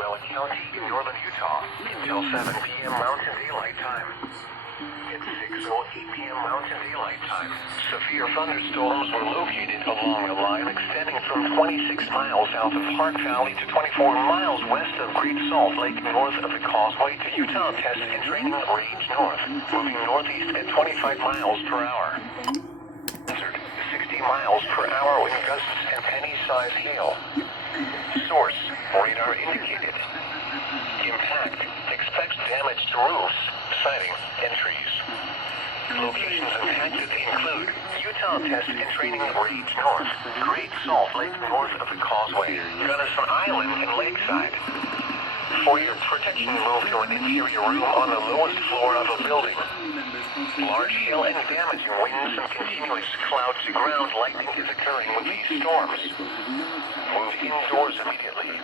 Relic County in northern Utah until 7 p.m. Mountain Daylight Time. At 6:08 p.m. Mountain Daylight Time, severe thunderstorms were located along a line extending from 26 miles south of Hart Valley to 24 miles west of Great Salt Lake, north of the Causeway to Utah Test and Training Range North, moving northeast at 25 miles per hour. 60 miles per hour wind gusts and penny-sized hail. Source, radar indicated. Impact, expects damage to roofs, siding, and trees. Locations impacted include Utah Test and Training Range North, Great Salt Lake north of the Causeway, Gunnison Island, and Lakeside. For your protection, move to an interior room on the lowest floor of a building. Large hail and damaging winds and continuous cloud to ground lightning is occurring with these storms. Move indoors immediately.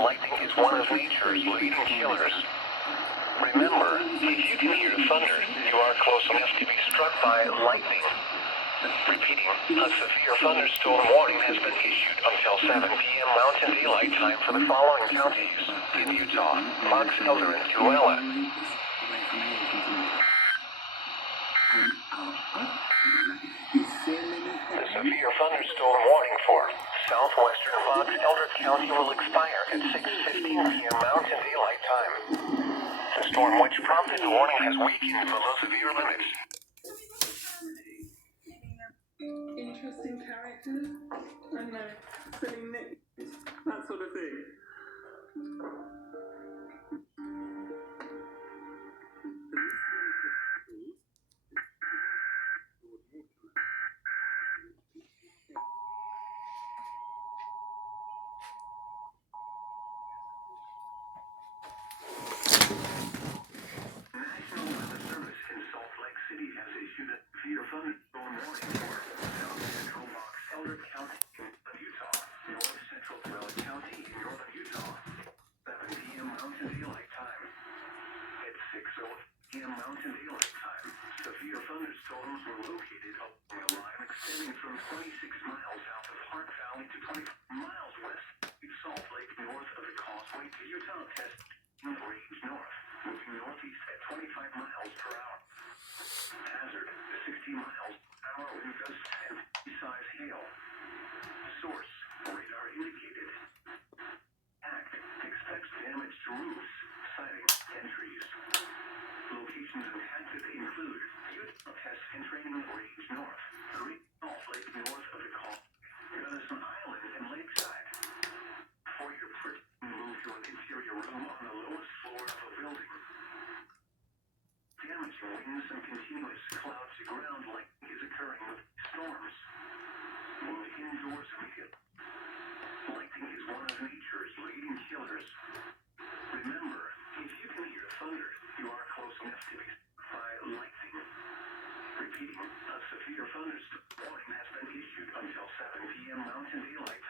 Lightning is one of nature's leading killers. Remember, if you can hear thunder, you are close enough to be struck by lightning. Repeating, a severe thunderstorm warning has been issued until 7 p.m. Mountain Daylight Time for the following counties in Utah: Fox, Elder, and Tuella. The severe thunderstorm warning for southwestern Fox Elder County will expire at 6:15 p.m. Mountain Daylight Time. The storm which prompted the warning has weakened below severe limits. Interesting characters, I know, silly nick, that sort of thing. National Weather Service in Salt Lake City has issued a severe thunderstorm warning for South Central Fox Elder County in Utah, North Central Relic County in northern Utah, 7 p.m. Mountain Daylight Time. At 6:08 p.m. Mountain Daylight Time, severe thunderstorms were located along a line extending from 26 miles south of Hart Valley to 25 miles west of Salt Lake, north of the Causeway to Utah Test and Range North, moving northeast at 25 miles per hour. Hazard, 60 miles per hour wind gusts and size hail. Source, radar indicated. Act, expects damage to roofs, siding, and trees. Locations impacted include Utah Test and Training Range North, Great Salt Lake north of the Causeway, Gunnison Island, and Lakeside. For your protection, move to an interior room on the lowest floor of a building. Damaging winds and continuous cloud to ground lightning is occurring with storms. Move indoors immediately. Lightning is one of nature's leading killers. Remember, if you can hear thunder, you are close enough to be struck by lightning. Repeating, a severe thunderstorm warning has been issued until 7 p.m. Mountain Daylight